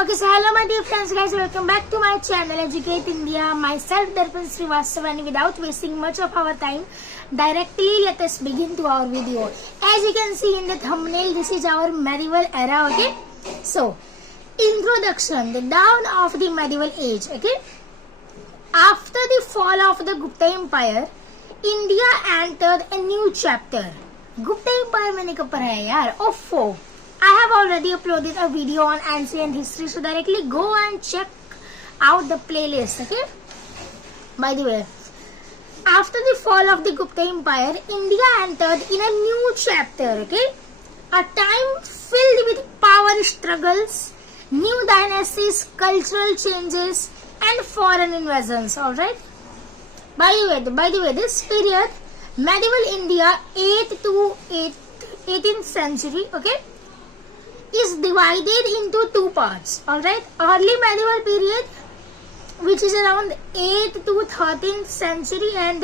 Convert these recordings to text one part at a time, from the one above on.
Okay, so hello my dear friends, guys, welcome back to my channel Educate India. Myself Darpan Srivastava, and without wasting much of our time, directly let us begin to our video. As you can see in the thumbnail, this is our medieval era. Okay, so introduction, the dawn of the medieval age. Okay, after the fall of the Gupta Empire, India entered a new chapter. Gupta Empire मैंने कब पढ़ा है यार? ओफो, I have already uploaded a video on ancient history, so directly go and check out the playlist. Okay. By the way, after the fall of the Gupta Empire, India entered in a new chapter. Okay, a time filled with power struggles, new dynasties, cultural changes, and foreign invasions. All right. By the way, this period, medieval India, 8th to 18th century. Okay, is divided into two parts. Alright, early medieval period, which is around 8th to 13th century, and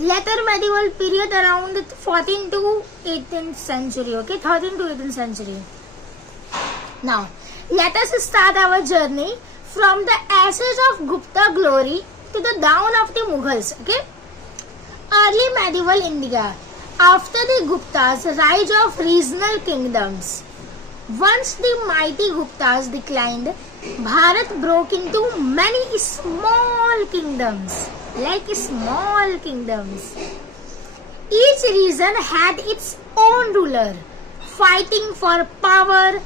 later medieval period around 14th to 18th century. Okay, 13th to 18th century. Now let us start our journey from the ashes of Gupta glory to the dawn of the Mughals. Okay, early medieval India, after the Guptas, rise of regional kingdoms. Once the mighty Guptas declined, Bharat broke into many small kingdoms, Each region had its own ruler, fighting for power,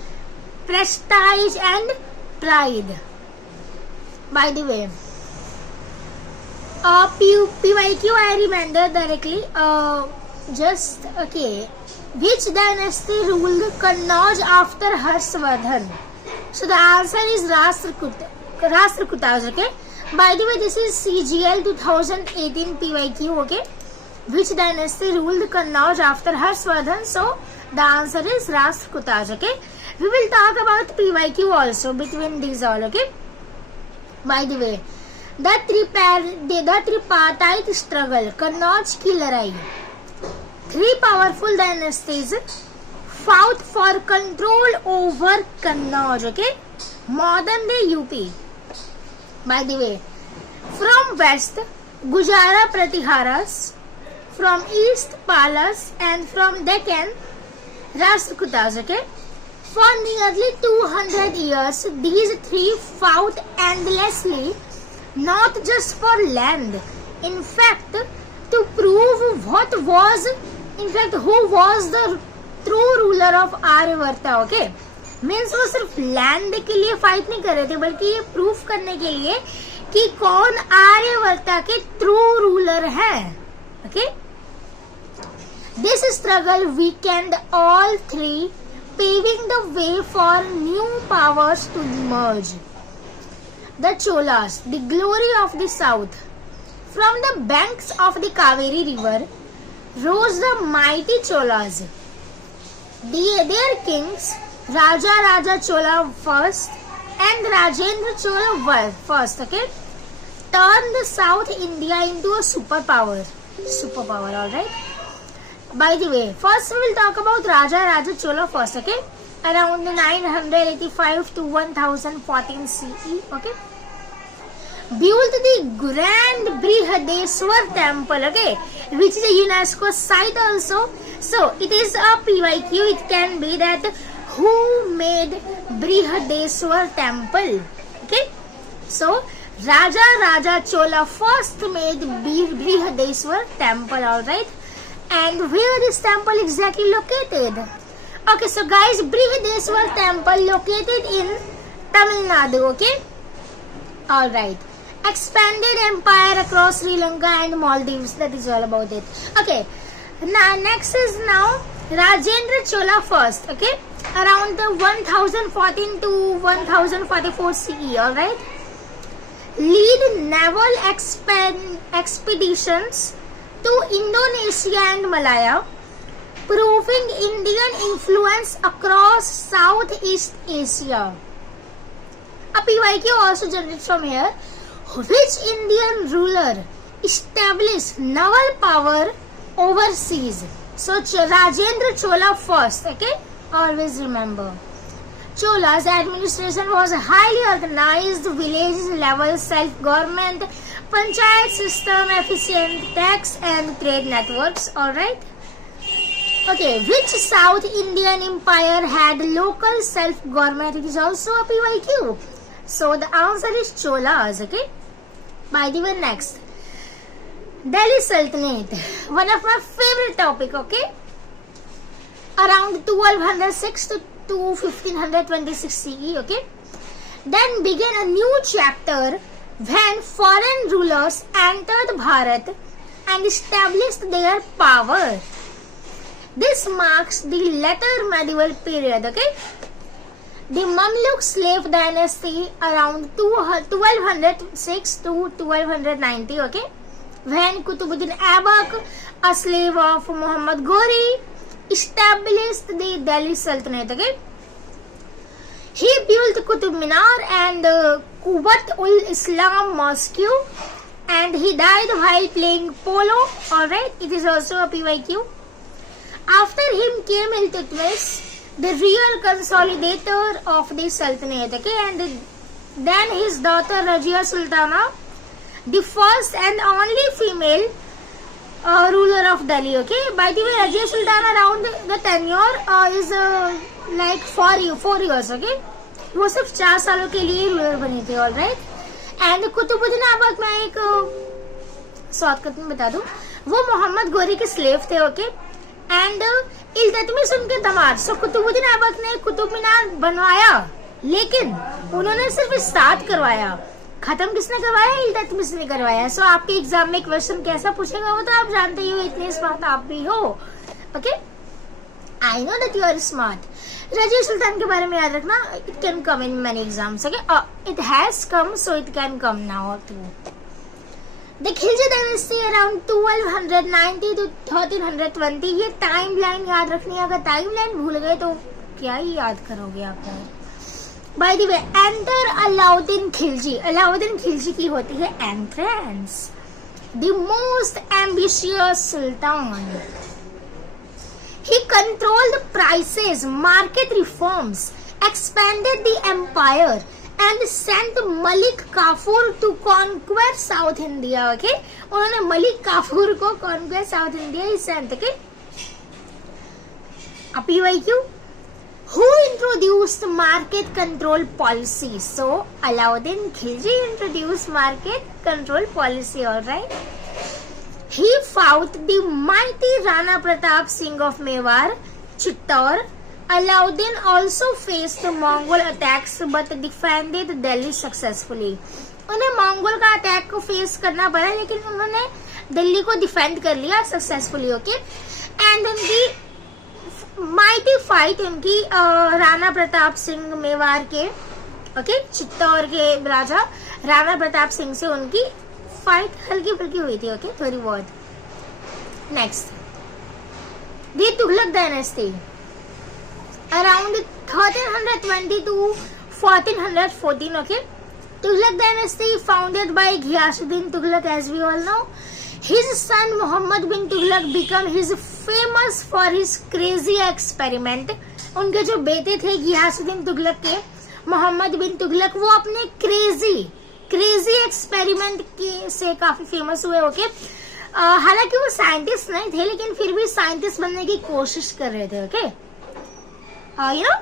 prestige, and pride. By the way, PYQ I remember directly. Just okay. Which dynasty ruled Kannauj after Harshvardhan? So the answer is Rashtrakutas. Okay. By the way, this is CGL 2018 PYQ. Okay. Which dynasty ruled Kannauj after Harshvardhan? So the answer is Rashtrakutas. Okay. We will talk about PYQ also between these all. Okay. By the way, the tripartite struggle, Kannauj की लड़ाई. Three powerful dynasties fought for control over Kannauj. Okay, modern day UP. By the way, from west, Gujara Pratiharas, from east, Palas, and from Deccan, Rashtrakutas. Okay, for nearly 200 years, these three fought endlessly, not just for land. In fact, to prove who was the true ruler of Aryavarta. Okay, means वो सिर्फ land के लिए fight नहीं कर रहे थे, बल्कि ये प्रूफ करने के लिए कि कौन आर्यवर्ता के ट्रू रूलर हैं. Okay, this struggle weekend all three, paving the way for new powers to emerge. The Cholas, the glory of the south. From the banks of the Kaveri river rose the mighty Cholas. Their kings, Raja Chola first and Rajendra Chola first, okay, turned the South India into a superpower. Alright. By the way, first we will talk about Raja Chola first. Okay, around 985 to 1014 CE. Okay, built the Grand Brihadeshwar temple. Okay, which is a UNESCO site also. So it is a PYQ. It can be that who made Brihadeshwar temple. Okay, so Raja Chola first made Brihadeshwar temple. Alright, and where is temple exactly located? Okay, so guys, Brihadeshwar temple located in Tamil Nadu. Okay, alright. Expanded empire across Sri Lanka and Maldives. That is all about it. Okay, now next is now Rajendra Chola first. Okay, around the 1014 to 1044 CE. Alright, lead naval expeditions to Indonesia and Malaya, proving Indian influence across Southeast Asia. A PYQ also generates from here. Which Indian ruler established naval power overseas? So Rajendra Chola first. Okay, always remember. Cholas administration was highly organized, village level self-government, panchayat system, efficient tax and trade networks. All right. Okay, which South Indian empire had local self-government? It is also a PYQ. So the answer is Cholas. Okay. By the way, next, Delhi Sultanate, one of my favorite topic. Okay. Around 1206 to 1526 CE, okay? Then began a new chapter when foreign rulers entered Bharat and established their power. This marks the later medieval period, okay? The Mamluk slave dynasty around 1206 to 1290, okay? When Qutbuddin Aibak, a slave of Muhammad Ghori, established the Delhi Sultanate. Okay, he built Qutub Minar and Quwwat ul Islam Mosque, and he died while playing polo. Alright, it is also a PYQ. After him came Iltutmish, the real consolidator of the Sultanate. Okay, and then his daughter Rajia Sultana, the first and only female ruler of Delhi. Okay, by the way, Rajia Sultana around the tenure is like 4 years. Okay, वो सिर्फ 4 सालों के लिए ruler बनी थी. All right. And Qutbuddin Aibak, मैं एक shortcut में बता दूं, वो मोहम्मद गोरी के स्लेव थे. ओके, एंड इल्तुतमिश उनके दामाद. सो कुतुबुद्दीन ऐबक ने कुतुब मीनार बनवाया, लेकिन उन्होंने सिर्फ स्टार्ट करवाया. खत्म किसने करवाया? इल्तुतमिश ने करवाया. सो आपके एग्जाम में क्वेश्चन कैसा पूछेगा वो तो आप जानते ही हो, इतने स्मार्ट आप भी हो. Okay, I know that you are smart. Razia Sultan के बारे में याद रखना, it can come in many exams. Okay, it has come, so it can come now too. The Khilji dynasty around 1290 to 1320. ये टाइम लाइन याद रखनी है. अगर टाइम लाइन भूल गए तो क्या ही याद करोगे आप. Bye the way, enter Alauddin Khilji. Alauddin Khilji की होती है entrance. The most ambitious Sultan. He controlled prices, market reforms, expanded the empire, and sent Malik Kafur to conquer South India. Okay, उन्होंने मलिक काफूर को conquer South India he sent. Okay, PYQ. Who introduced market control policy? So Alauddin Khilji introduced market control policy. All right. He fought the mighty Rana Pratap Singh of Mewar, Chittor. Alauddin also faced Mongol attacks but defended Delhi successfully. उन्हें Mongol का attack को face करना पड़ा, लेकिन उन्होंने दिल्ली को defend कर लिया सक्सेसफुली. ओके, एंड उनकी माइटी फाइट, उनकी राणा प्रताप सिंह मेवाड़ के, ओके, चित्तौड़ के राजा राणा प्रताप सिंह से उनकी फाइट हल्की फुल्की हुई थी. ओके, थोड़ी बहुत. Next, the Tughlaq dynasty around 1320 to 1414. Okay, Tughlaq dynasty founded by Ghiyasuddin Tughlaq, as we all know. His son Muhammad bin Tughlaq became his famous for his crazy experiment. उनके जो बेटे थे घियासुद्दीन तुगलक के, मोहम्मद बिन तुगलक, वो अपने क्रेजी एक्सपेरिमेंट के से काफी फेमस हुए. ओके, हालांकि वो साइंटिस्ट नहीं थे, लेकिन फिर भी साइंटिस्ट बनने की कोशिश कर रहे थे. Okay, you know,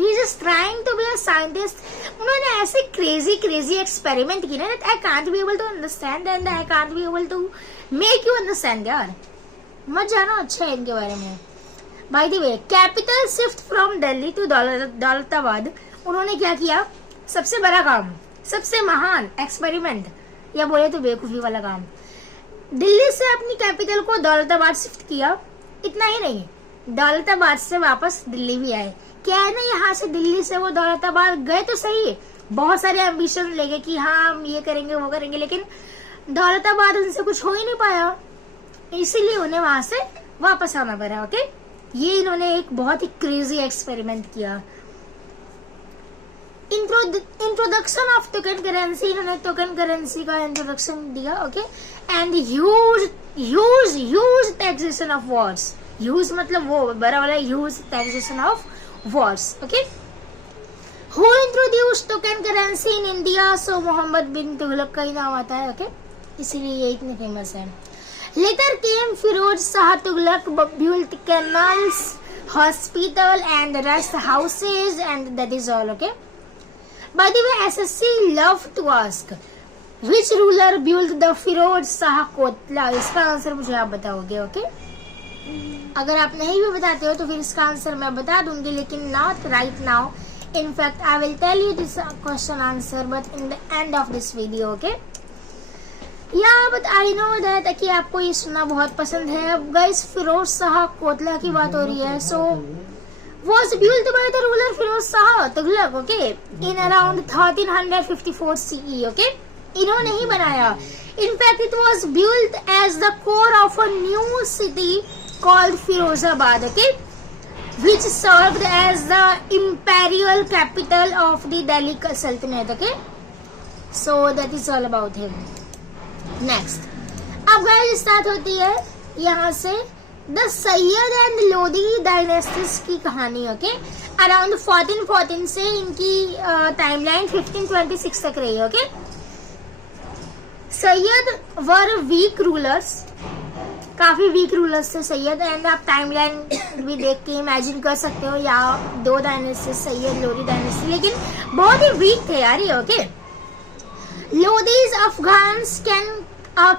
he is trying to be a scientist. उन्होंने ऐसे crazy experiment की ना, that I can't be able to understand and I can't be able to make you understand. यार मत जानो, अच्छा है इनके बारे में. By the way, capital shift from Delhi to Daulatabad. उन्होंने क्या किया? सबसे बड़ा काम, सबसे महान एक्सपेरिमेंट, या बोले तो बेवकूफी वाला काम, दिल्ली से अपनी कैपिटल को दौलताबाद शिफ्ट किया. इतना ही नहीं, दौलताबाद से वापस दिल्ली भी आए. क्या है ना, यहाँ से दिल्ली से वो दौलताबाद गए तो सही, बहुत सारे एम्बिशन लेके कि हाँ हम ये करेंगे वो करेंगे, लेकिन दौलताबाद उनसे कुछ हो ही नहीं पाया, इसीलिए उन्हें वहां से वापस आना पड़ा. ओके, ये इन्होंने एक बहुत ही क्रेजी एक्सपेरिमेंट किया. Introduction of token currency. इन्होंने टोकन करेंसी का इंट्रोडक्शन दिया. Okay, and huge taxation of wars. Huge मतलब वो बड़ा वाला huge taxation of wars. Okay, Who introduced token currency in India? So Mohammad bin Tughlaq का ही नाम आता है, ओके, इसीलिए ये इतने फेमस है. Later came Firoz Shah Tughlaq, built canals, hospital and rest houses, and that is all, okay. By the way, SSC love to ask which ruler built the Firoz Shah Kotla. इसका answer मुझे आप बताओगे, okay. अगर आप नहीं भी बताते हो तो फिर इसका आंसर मैं बता दूंगी, लेकिन not right now. In fact, I will tell you this question answer, but in the end of this video, okay? Yeah, but I know that कि आपको ये सुनना बहुत पसंद है. अब guys, फिरोज शाह कोटला की बात हो रही है. So, was built by the ruler Firoz Shah Tughlaq, okay? In around 1354 CE, okay? इन्होंने ही बनाया. In fact, it was built as the core of a new city called Firozabad, okay? Which served as the imperial capital of the Delhi Sultanate, okay? So that is all about him. Next, अब guys start होती है यहाँ से the Syed and Lodhi dynasties की कहानी, okay. Around 1414 से इनकी timeline 1526 तक रही, ओके. सैयद वर वीक रूलर्स, काफी वीक रूलर्स थे सैयद. एंड आप टाइमलाइन भी देख के इमेजिन कर सकते हो, या दो डायनेस्टी सैयद लोधी डायनेस्टी, लेकिन बहुत ही वीक थे यार ये, okay. Lodhi's Afghans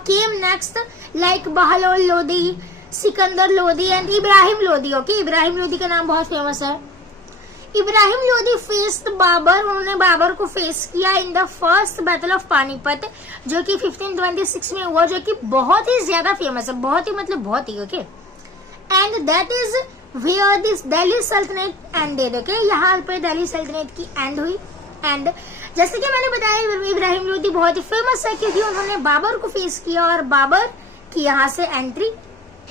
came next like Bahlol Lodhi, Sikandar Lodhi and Ibrahim Lodhi, okay. Ibrahim Lodhi का नाम बहुत फेमस है. इब्राहिम लोधी फेस्ड बाबर, उन्होंने बाबर को फेस किया in the first battle of Panipat, जो कि 1526 में हुआ, जो कि बहुत ही ज्यादा फेमस है, बहुत ही मतलब बहुत ही, okay. And that is where this Delhi Sultanate ended, okay. यहाँ पे दिल्ली सल्तनत की एंड हुई. एंड जैसे कि मैंने बताया, इब्राहिम लोधी बहुत ही फेमस है क्योंकि उन्होंने बाबर को फेस किया और बाबर की यहाँ से एंट्री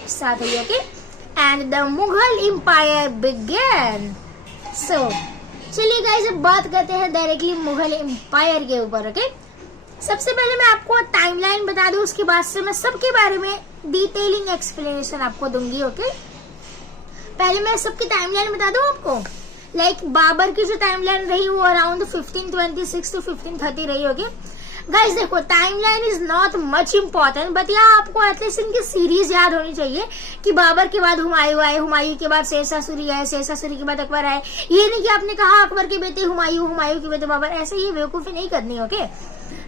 स्टार्ट हुई, okay. And the Mughal empire began. So चलिए गाइस, अब बात करते हैं डायरेक्टली मुगल एम्पायर के ऊपर, ओके. सबसे पहले मैं आपको टाइमलाइन बता दूं, उसके बाद से मैं सबके बारे में डिटेलिंग एक्सप्लेनेशन आपको दूंगी, ओके. पहले मैं सबकी टाइमलाइन बता दूं आपको. लाइक बाबर की जो टाइमलाइन रही वो अराउंड 1526 टू 1530 रही होगी. गाइस देखो, timeline is not much important, but यहाँ आपको एटलीस्ट इनकी सीरीज याद होनी चाहिए कि बाबर के बाद हुमायूं आए, हुमायूं के बाद शेरशाह सूरी आए, शेरशाह सूरी के बाद अकबर आए. ये नहीं कि आपने कहा अकबर के बेटे हुमायूं, हुमायूं के बेटे बाबर, ऐसे ये बेवकूफी नहीं करनी, ओके.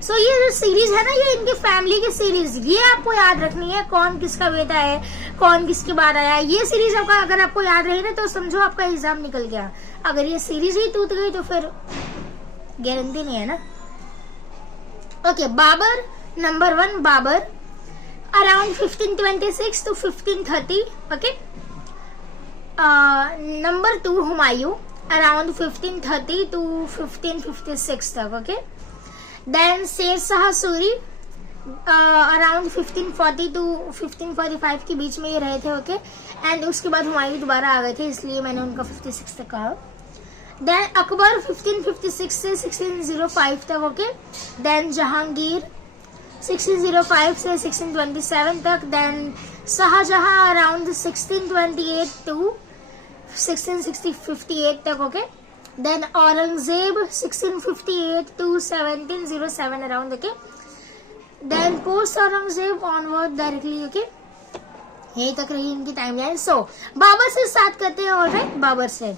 सो ये जो सीरीज है ना, ये इनकी फैमिली की सीरीज, ये आपको याद रखनी है. कौन किसका बेटा है, कौन किसके बाद आया, ये सीरीज आपका अगर आपको याद रही ना तो समझो आपका एग्जाम निकल गया. अगर ये सीरीज ही टूट गई तो फिर गारंटी नहीं है ना. Okay, Babur number 1, Babur around 1526 to 1530, okay. Number 2 Humayun around 1530 to 1556 तक, okay. Then Sher Shah Suri around 1540 to 1545 के बीच में ये रहे थे, ओके. एंड उसके बाद हुमायूं दोबारा आ गए थे, इसलिए मैंने उनका 56 तक कहा. देन अकबर 1556 से 1605 तक, ओके. देन जहांगीर 1605 से 1627 तक. देन शाहजहां अराउंड 1628 टू 1658 तक, okay. Then Aurangzeb 1658 to 1707 around, okay. Then post Aurangzeb onward directly, okay. यही तक रही इनकी टाइमलाइन. सो बाबर से स्टार्ट करते हैं. ऑलराइट, बाबर से.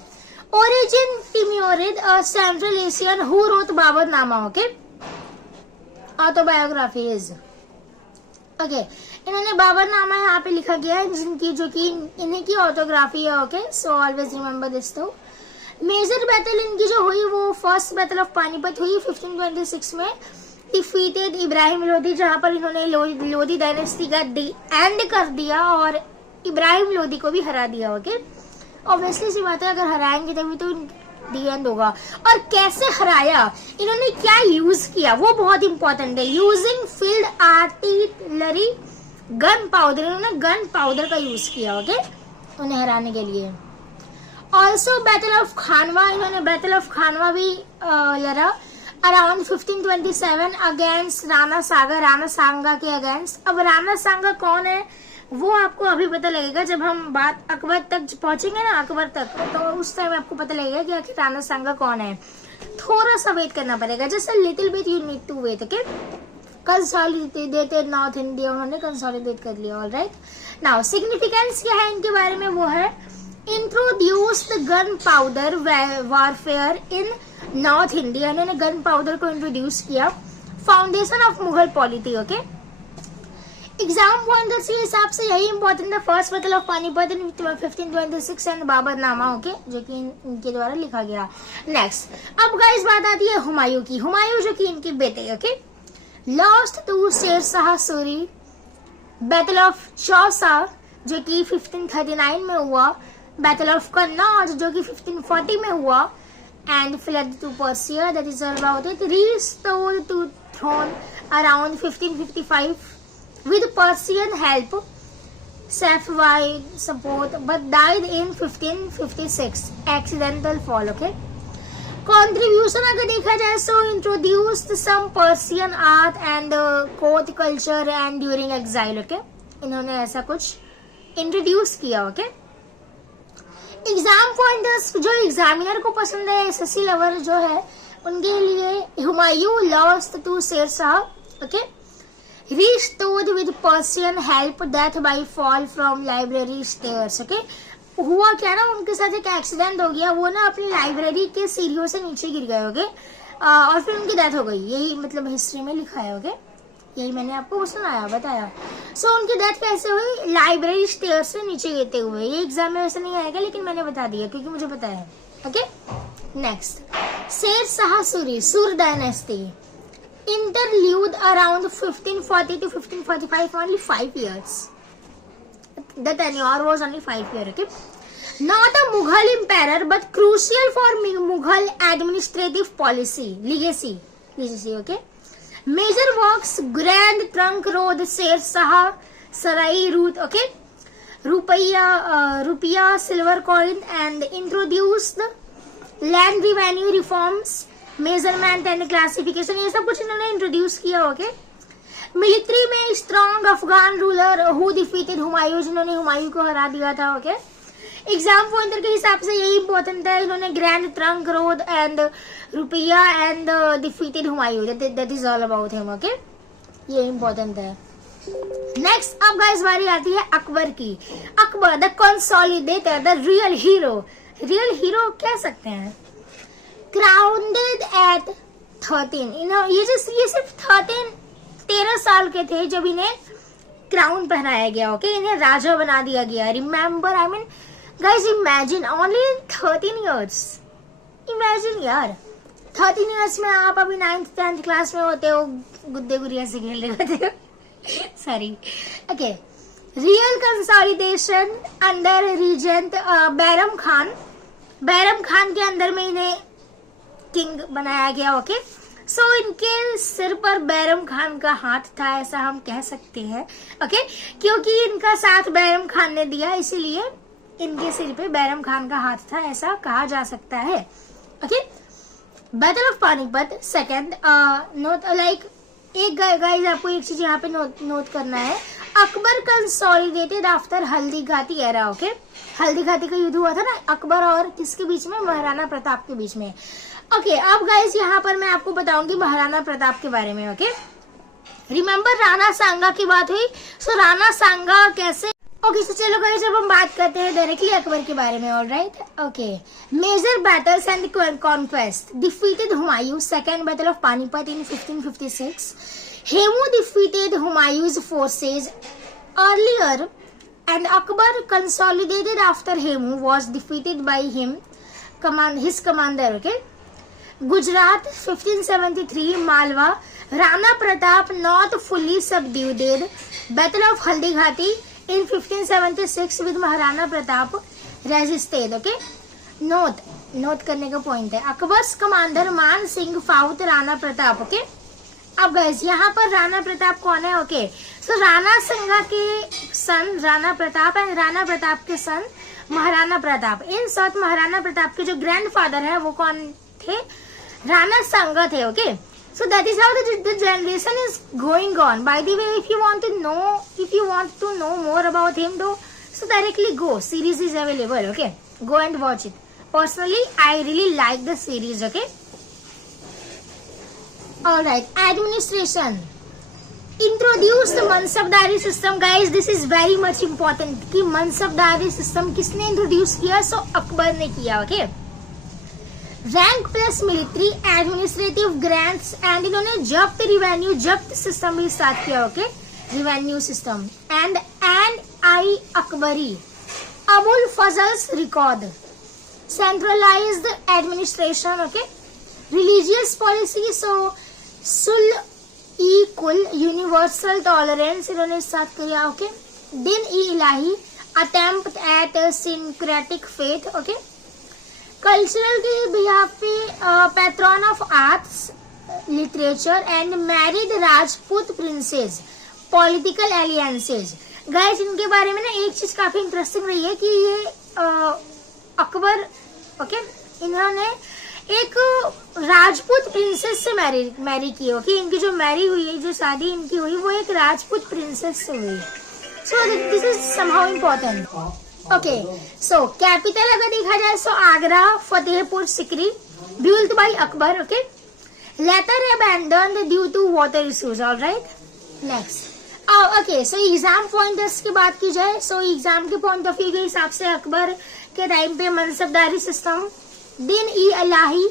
Origin Timurid, a central Asian who wrote Baburnama, okay. Autobiography is, okay. इन्होंने बाबरनामा यहाँ पे लिखा गया है, जिनकी जो कि इन्हीं की ऑटोग्राफी है, okay. So always remember this. तो मेजर बैटल इनकी जो हुई वो फर्स्ट बैटल ऑफ पानीपत हुई 1526 में. डिफीटेड इब्राहिम लोधी, जहां पर इन्होंने लोधी डायनेस्टी का एंड कर दिया और इब्राहिम लोधी को भी हरा दिया, ओके. ऑब्वियसली सी बात है, अगर हराएंगे तभी तो दी एंड होगा. और कैसे हराया, इन्होंने क्या यूज किया वो बहुत इंपॉर्टेंट है. Using field artillery gun powder, इन्होंने गन पाउडर का यूज किया, ओके, उन्हें हराने के लिए. ऑल्सो बैटल ऑफ खानवा, इन्होंने बैटल ऑफ खानवा भी लड़ा अराउंड 1527 अगेंस्ट राणा सांगा के अगेंस्ट. अब राणा सांगा कौन है वो आपको अभी पता लगेगा जब हम बात अकबर तक पहुंचेंगे ना, अकबर तक, तो उस टाइम आपको पता लगेगा कि आखिर राणा सांगा कौन है. थोड़ा सा वेट करना पड़ेगा, just a little bit you need to wait, okay. Consolidated north India उन्होंने कंसोलिडेट कर लिया, ऑलराइट। नाउ सिग्निफिकेंस क्या है इनके बारे में, वो है इंट्रोड्यूस्ड गन पाउडर वॉरफेयर इन नॉर्थ इंडिया, इन्होंने गन पाउडर को इंट्रोड्यूस किया, foundation of Mughal polity, okay. Exam pointers के हिसाब से यही इंपॉर्टेंट है, first battle of Panipat in 1526 and Baburnama, okay, जो कि इनके द्वारा लिखा गया। नेक्स्ट, अब गाइस बात आती है हुमायूं की। हुमायूं जो कि इनके बेटे, okay, lost to Sher Shah Suri, battle of Chausa जो कि 1539 में हुआ, बैटल ऑफ कन्नौज जो कि 1540 में हुआ, and fled to Persia, that is all about it. Restored to throne around 1555 with Persian help, Safavid support, but died in 1556, accidental fall, okay. Contribution अगर देखा जाए so introduced some Persian art and court culture and during exile, okay, इन्होंने ऐसा कुछ introduce किया, okay. Exam pointers जो examiner को पसंद है, एसएससी लवर जो है उनके लिए, Humayun lost to Sher Shah, okay, restored with Persian help, death by fall from library stairs, okay। हुआ क्या ना, उनके साथ एक एक्सीडेंट हो गया, वो ना अपनी लाइब्रेरी के सीढ़ियों से नीचे गिर गए, ओके, और फिर उनकी डेथ हो गई, यही मतलब हिस्ट्री में लिखा है, ओके, यही मैंने आपको सुनाया बताया। सो उनकी डेथ कैसे हुई, लाइब्रेरी स्टेयर्स से नीचे गिरते हुए। ये एग्जाम में वैसे नहीं आएगा लेकिन मैंने बता दिया क्योंकि मुझे पता है, ओके। नेक्स्ट, शेर शाह सूरी, सुर dynasty, interlude around 1540 to 1545, only 5 years. The tenure was only 5 years, okay. Not a Mughal emperor, but crucial for Mughal administrative policy, legacy, okay. Major works, Grand Trunk Road, Sher Shah, Sarai Route, okay. Rupiah, silver coin, and introduced land revenue reforms, measurement and classification, ये सब कुछ इन्होंने introduce किया, okay. Military में strong Afghan ruler who defeated Humayun, जिन्होंने हुमायूं को हरा दिया था, ओके। एग्जाम पॉइंटर के हिसाब से यही इंपॉर्टेंट है, इन्होंने grand trunk road and rupiya and defeated Humayun, that is all about him, okay, ये इंपॉर्टेंट है। नेक्स्ट, अब गाइस बारी आती है अकबर की। Akbar the consolidator, the real hero कह सकते हैं। क्राउंडेड एट 13, ये सिर्फ 13 साल के थे जब इन्हें क्राउन पहनाया गया, ओके, इन्हें राजा बना दिया गया। Remember, I mean guys, imagine only 13 years, imagine यार 13 इयर्स में आप अभी 9th 10th क्लास में होते हो, गुड्डे गुड़िया से खेल रहे होते हो, sorry, okay. Real consolidation under regent Bairam Khan के अंदर में इन्हें किंग बनाया गया, ओके। सो इनके सिर पर बैरम खान का हाथ था, ऐसा हम कह सकते हैं, ओके, क्योंकि इनका साथ बैरम खान ने दिया, इसीलिए इनके सिर पे बैरम खान का हाथ था, ऐसा कहा जा सकता है, okay. Battle of Panipat second, note like एक गाइस आपको एक चीज यहाँ पे नोट करना है, Akbar consolidated after Haldighati era, okay. Haldighati का युद्ध हुआ था ना अकबर और किसके बीच में, महाराणा प्रताप के बीच में, ओके। अब गाइस यहाँ पर मैं आपको बताऊंगी महाराणा प्रताप के बारे में, ओके। रिमेम्बर राणा सांगा की बात हुई, सो राणा सांगा कैसे, ओके। सो चलो गाइस अब हम बात करते हैं डायरेक्टली अकबर के बारे में, alright, okay. Major battles and conquest, defeated Humayun, second battle of Panipat in 1556, Hemu defeated हुमायूं's forces earlier and Akbar consolidated after Hemu was defeated by him, his commander, okay. Gujarat 1573, Malwa, Rana Pratap not fully subdued, Battle of Haldighati in 1576 with Maharana Pratap resisted, okay. Note करने का point है, Akbar's commander मान Singh fought Rana Pratap, okay. अब guys यहाँ पर राणा प्रताप कौन है, okay. सो राणा संगा के सन राणा प्रताप एंड राणा प्रताप के सन महाराणा प्रताप, इन शॉर्ट महाराणा प्रताप के जो ग्रैंडफादर है वो कौन थे, राणा संगा थे, okay. So that is how the generation is going on. By the way, if you want to know more about him, so directly go, series is available, okay, go and watch it. Personally I really like the series, okay. Alright, administration. Introduce the मनसबदारी system. Guys this is very much important कि मनसबदारी system किसने introduce किया? सो अकबर ने किया. Okay, rank plus military, administrative grants and इन्होंने zabt revenue zabt system भी start किया. Okay, revenue system and Ain Akbari Abul Fazl's record, centralised administration. Okay, religious policy. So Sulh i Kul universal tolerance इन्होंने start किया. Okay, Din i Ilahi attempt at syncretic faith. Okay, cultural के behalf पे patron of arts literature and married Rajput princesses, political alliances. Guys इनके बारे में ना एक चीज काफी इंटरेस्टिंग रही है कि ये अकबर ओके इन्होंने एक राजपूत प्रिंसेस से मैरी की. ओके, इनकी जो मैरी हुई है, जो शादी इनकी हुई, वो एक राजपूत प्रिंसेस से हुई. So this is somehow important. Okay, so capital अगर देखा जाए so Agra, Fatehpur Sikri, built by Akbar. Okay, later abandoned due to water issues. Alright, next. Okay, so exam pointers की बात की जाए, सो एग्जाम के पॉइंट ऑफ व्यू के हिसाब से अकबर के टाइम पे mansabdari system, Din i Ilahi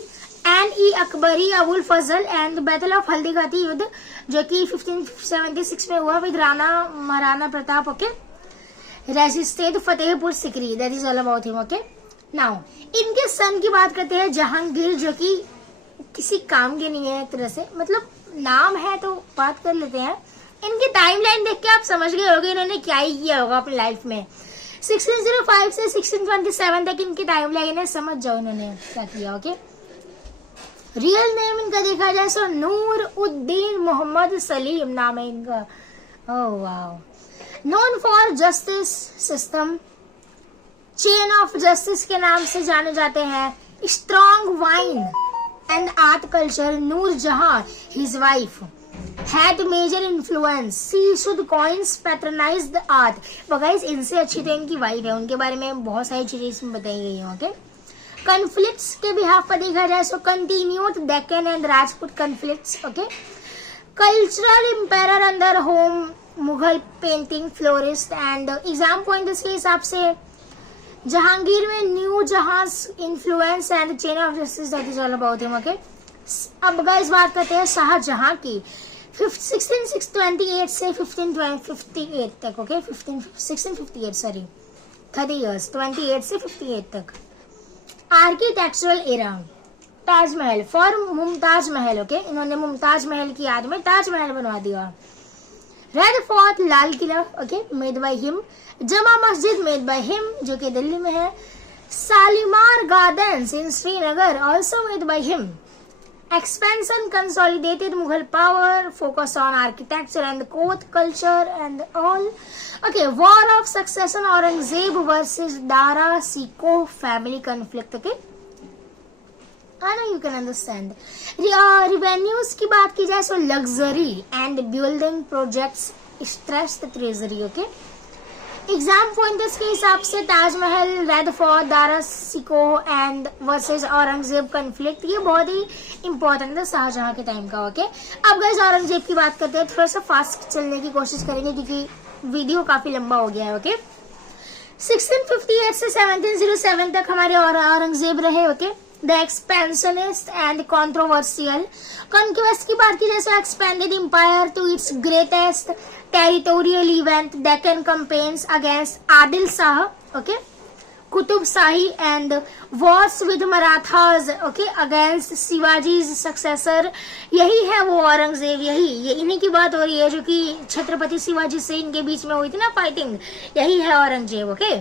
and Ain Akbari Abul Fazl and battle of Haldighati युद्ध जो कि 1576 में हुआ with Rana Maharana Pratap. Okay, resisted Fatehpur Sikri. That is all about him. Okay, now इनके सन की बात करते हैं, जहांगीर, जो कि किसी काम के नहीं है एक तरह से, मतलब नाम है तो बात कर लेते हैं. इनकी टाइमलाइन देख के आप समझ गए होंगे इन्होंने क्या ही किया होगा अपनी लाइफ में. 1605 से 1627 तक इनकी टाइमलाइन है, समझ जाओ इन्होंने क्या किया. ओके, रियल नेम इनका देखा जाए सो नूर उद्दीन मोहम्मद सलीम नाम है इनका. Oh wow. Known for justice system, chain of justice के नाम से जाने जाते हैं. Strong wine and art culture, Nur Jahan his wife had major influence. She should coins patronize the art. Guys इनसे अच्छी तो इनकी वाइफ है, उनके बारे में बहुत सारी चीजें इसमें बताई गई हैं. ओके, कन्फ्लिक्ट्स के बिहाफ पर देखा जाए so continued Deccan and Rajput conflicts. Okay, cultural empire under whom Mughal painting flourished and exam point के हिसाब से जहांगीर में Nur Jahan influence and chain of justice. That is all about him. Okay, अब गाइस बात करते हैं शाहजहां की. 1628 से 1558 तक. ओके, 1658 सॉरी 30 years, 28 से 58 तक. Architectural era, Taj Mahal for Mumtaz Mahal. Okay, इन्होंने मुमताज महल की याद में ताजमहल बनवा दिया. Red fort, Lal Qila. Okay, made by him. जमा मस्जिद मेड बाय हिम जो कि दिल्ली में है. Shalimar gardens in Srinagar also made by him. Expansion consolidated Mughal power, focus on architecture and court culture and all. Okay, War of Succession, Aurangzeb versus Dara Shikoh family conflict. Okay, I know you can understand. Revenues की बात की जाए so luxury and building projects stressed treasury. Okay, exam pointers के हिसाब से Taj Mahal, red fort, Dara Shikoh and versus Aurangzeb conflict, ये बहुत ही important है शाहजहां के टाइम का. ओके, अब गाइस औरंगजेब की बात करते हैं, थोड़ा सा फास्ट चलने की कोशिश करेंगे क्योंकि वीडियो काफी लंबा हो गया है. ओके, 1658 से 1707 तक हमारे औरंगजेब रहे. Okay, the expansionist and controversial. Conquest की बात की जैसे expanded empire to its greatest territorial event, Deccan campaigns against Adil Shah. Okay, Qutb Shahi and wars with Marathas. Okay, against Shivaji successor. यही है वो औरंगजेब, ये इन्हीं की बात हो रही है जो कि छत्रपति शिवाजी से इनके बीच में हुई थी ना फाइटिंग. यही है औरंगजेब. ओके,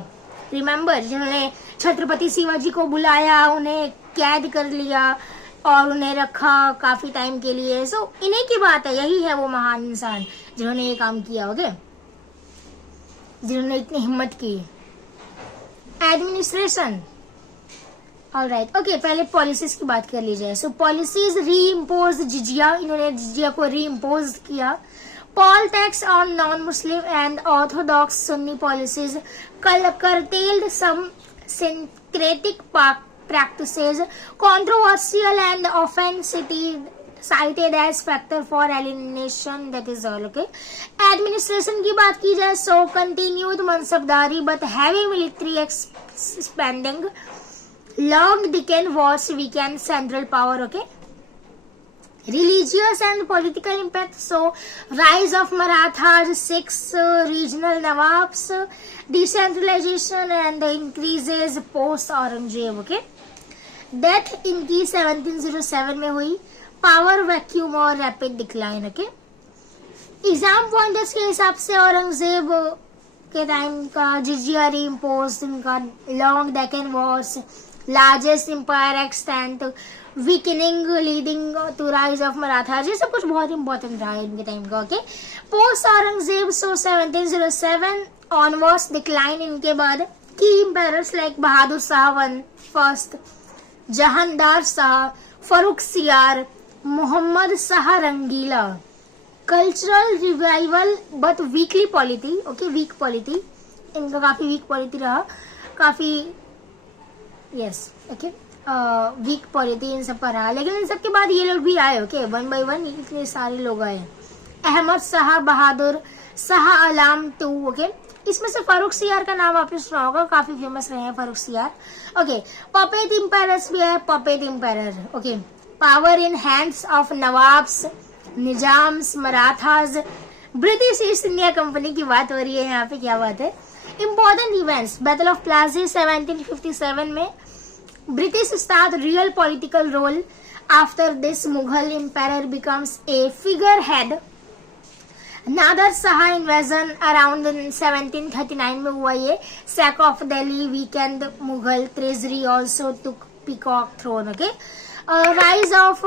रिमेम्बर, जिन्होंने छत्रपति शिवाजी को बुलाया, उन्हें कैद कर लिया और उन्हें रखा काफी टाइम के लिए. सो इन्हीं की बात है, यही है वो महान इंसान जिन्होंने ये काम किया. ओके, जिन्होंने इतनी हिम्मत की. Administration, alright. ओके, पहले पॉलिसीज की बात कर ली जाए. सो पॉलिसीज, री इम्पोज जिजिया, इन्होंने जिजिया को री इम्पोज किया. Paul tax on non Muslim and Orthodox Sunni policies. curtailed some syncretic practices, controversial and offensive cited as factor for alienation, that is all. Okay, administration की बात की जाए, so continued मनसबदारी but heavy military spending, long Deccan wars weakened central power. Okay, religious and political impact, so rise of Marathas, 6 regional Nawabs, decentralization and increases post Aurangzeb. Okay, death इनकी 1707 में हुई, power vacuum और rapid decline. Okay, exam pointers के हिसाब से औरंगजेब के time का jizya reimpose, इनका long Deccan wars, largest empire extent, weakening leading to rise of Maratha, ये सब कुछ बहुत इंपॉर्टेंट रहा है इनके टाइम का. Okay, post Aurangzeb, so 1707 onwards decline. इनके बाद की empires like Bahadur Shah one first, Jahandar Shah, Farrukhsiyar, Mohammad Shah Rangila. Cultural revival but weakly polity. Okay, weak polity, इनका काफी वीक पॉलिटी रहा, काफी यस. ओके, वीक पॉलिटी इन सब पर रहा, लेकिन इन सब के बाद ये लोग भी आए. ओके, वन बाय वन इतने सारे लोग आए. अहमद शाह बहादुर, शाह आलम टू. ओके, इसमें से फरुखसियार का नाम आपने सुना होगा, काफी फेमस रहे हैं फरुखसियार. ओके, पपेट इंपायरस भी है, puppet empire. Okay, power in hands of nawabs, Nizams, Marathas, British east India company की बात हो रही है यहाँ पे. क्या बात है. Important events, battle of Plassey 1757 में British start real political role. After this Mughal empire becomes a figure head. Nadir Shah invasion around 1739 में हुआ ये. Sack of Delhi weakened Mughal treasury also took peacock throne. Okay, rise of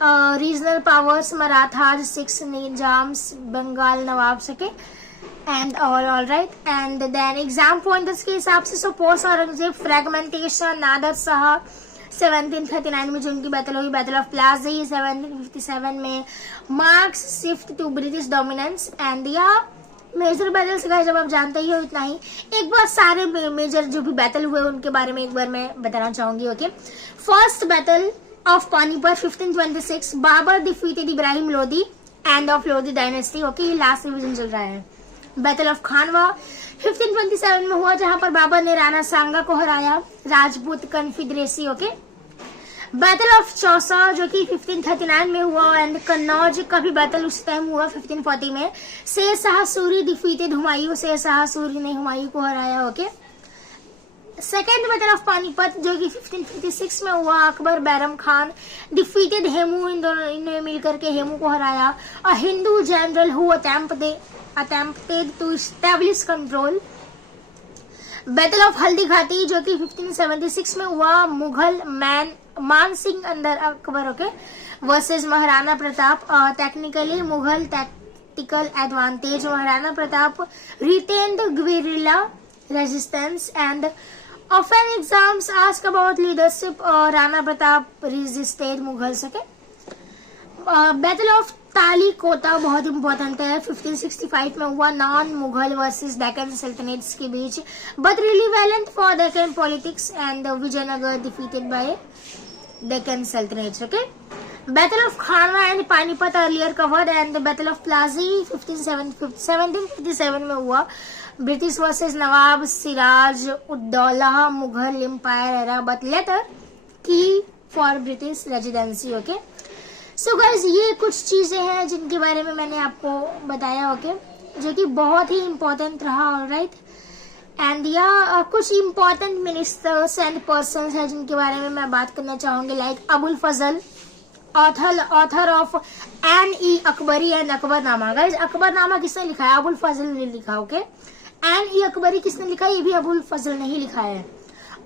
regional powers, Marathas, 6 Nizams, Bengal nawabs. Okay, and all right. And then exam pointers के हिसाब से, so post Aurangzeb, fragmentation, Nadir Shah 1739 में जो उनकी battle हुई, बैटल ऑफ प्लासी 1757 में, marks shift to British dominance. And या major battles का जब आप जानते ही हो इतना ही. एक बार सारे मेजर जो भी बैटल हुए उनके बारे में एक बार मैं बताना चाहूंगी. Okay, first battle of Panipat 1526, Babur defeated Ibrahim Lodi, end of Lodi dynasty. Okay, ये लास्ट रिवीजन चल रहा है. बैटल ऑफ खानवा 1527 में हुआ, जहां पर बाबर ने राणा सांगा को हराया, Rajput confederacy. Okay, battle of Chausa जो कि 1539 में हुआ, एंड कन्नौज का भी बैटल उस टाइम हुआ 1540 में. शेर शाह सूरी डिफीटेड हुमायूं, शेर शाह सूरी ने हुमायूं को हराया. Okay, second battle of Panipat जो कि 1556 में हुआ, अकबर बैरम खान डिफीटेड हेमू, इन दोनों ने मिलकर के हेमू को हराया. A Hindu general who attempted to establish control. Battle of Haldi Ghati जो कि 1576 में हुआ, मुगल मान सिंह अंदर Akbar. Okay, versus Maharana Pratap. Technically Mughal tactical advantage, Maharana Pratap retained guerrilla resistance, and often exams ask about leadership. Rana Pratap resisted Mughals. Okay, battle of Talikota बहुत important है, 1565 में हुआ, non Mughal versus Deccan sultanates के बीच, but relevant for Deccan politics. And Vijayanagara defeated by Deccan sultanates. Okay, battle of Khanwa and Panipat earlier covered. And battle of Plassey 1757 में हुआ, British versus nawab Siraj Uddaulah, Mughal empire era, but later की for British residency. Okay, so guys ये कुछ चीजें हैं जिनके बारे में मैंने आपको बताया. ओके, जो कि बहुत ही इंपॉर्टेंट रहा. ऑलराइट, एंड या कुछ इंपॉर्टेंट मिनिस्टर्स एंड पर्संस हैं जिनके बारे में मैं बात करना चाहूंगी, like Abul Fazl, author of Ain-i. Akbari and Akbarnama. Guys Akbarnama किसने लिखा है? अबुल फजल ने लिखा. Okay, NE. अकबरी किसने लिखा है? ये भी अबुल फजल ने ही लिखा है.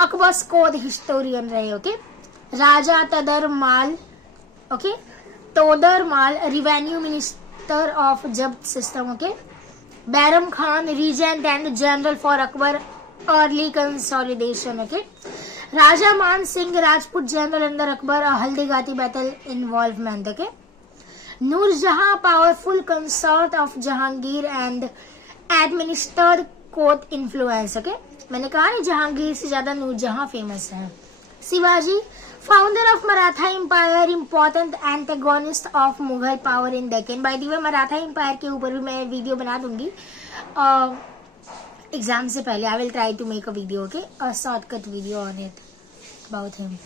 अकबर स्कोर हिस्टोरियन रहे. Okay, Raja Todar Mal. Okay, Todar Mal revenue minister of zabt system. Okay, Bairam Khan regent and general for Akbar early consolidation. Okay, Raja Man Singh Rajput general under Akbar, Haldi Ghati battle involvement. Okay, Nurjahan powerful consort of Jahangir and administered court influence. Okay, मैंने कहा नहीं जहांगीर से ज्यादा नूरजहां फेमस है. Shivaji founder of Maratha empire, important antagonist of Mughal power in Deccan. By the way Maratha empire के ऊपर भी मैं वीडियो बना दूंगी एग्जाम से पहले। I will try to make a video, okay, a shortcut video on it about him.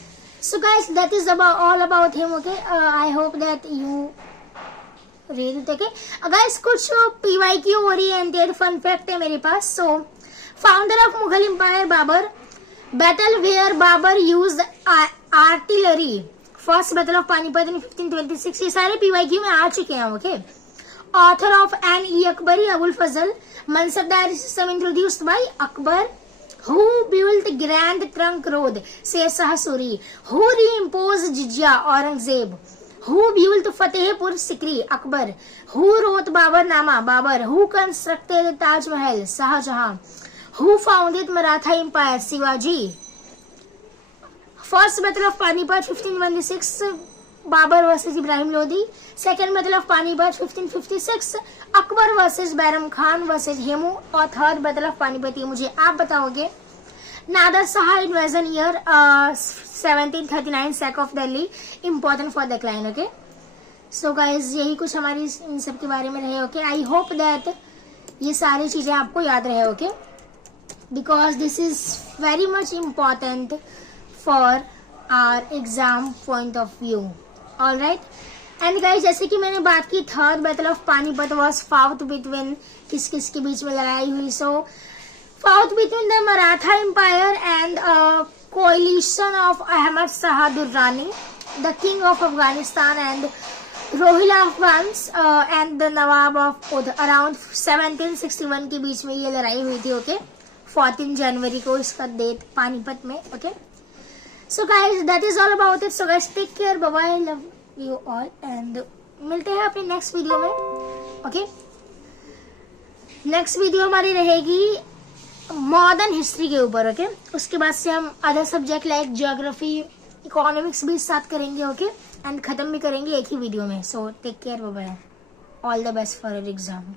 So guys, that is all about him, okay. I hope that you read it, okay. Guys, कुछ PYQ oriented fun fact है मेरे पास. So founder of Mughal empire Babur, battle where Babur used artillery, first battle of Panipat in 1526. ये सारे PYQ में आ चुके हैं, okay. Author of Ain Akbari, Abul Fazl. Mansabdari system introduced by Akbar. Who built Grand Trunk Road? Sher Shah Suri. Who reimposed jizya? Aurangzeb. Who built Fatehpur Sikri? Akbar. Who wrote Babarnama? Babar. Who constructed Taj Mahal? Shah Jahan. Who founded Maratha Empire? Shivaji. First Battle of Panipat 1516, Babar versus Ibrahim Lodi. Second Battle of Panipat 1556, Akbar versus Bairam Khan versus Hemu. और third battle of Panipat, ये मुझे आप बताओगे. Nadir Shah invasion year 1739, sack of Delhi, important for decline, okay. So guys, यही कुछ हमारी इन सब के बारे में रहे, ओके. आई होप दैट ये सारी चीजें आपको याद रहे, okay, because this is very much important for our exam point of view. All right. And guys, जैसे कि मैंने बात की, third battle of Panipat was fought between, किस किस के बीच में लड़ाई हुई. So fought between the Maratha empire and coalition of Ahmad Shah Durrani, the king of Afghanistan, and Rohilla Afghans and the nawab of Oudh. Around 1761 के बीच में ये लड़ाई हुई थी, ओके. 14 जनवरी को इसका डेट पानीपत में, okay. So guys, that is all about it. So guys, take care, bye bye, love you all, and मिलते हैं अपने नेक्स्ट वीडियो में, ओके. नेक्स्ट वीडियो हमारी रहेगी मॉडर्न हिस्ट्री के ऊपर, ओके. उसके बाद से हम other subject like geography, economics भी स्टार्ट करेंगे, ओके, एंड खत्म भी करेंगे एक ही वीडियो में. So take care, bye bye, all the best for your exam.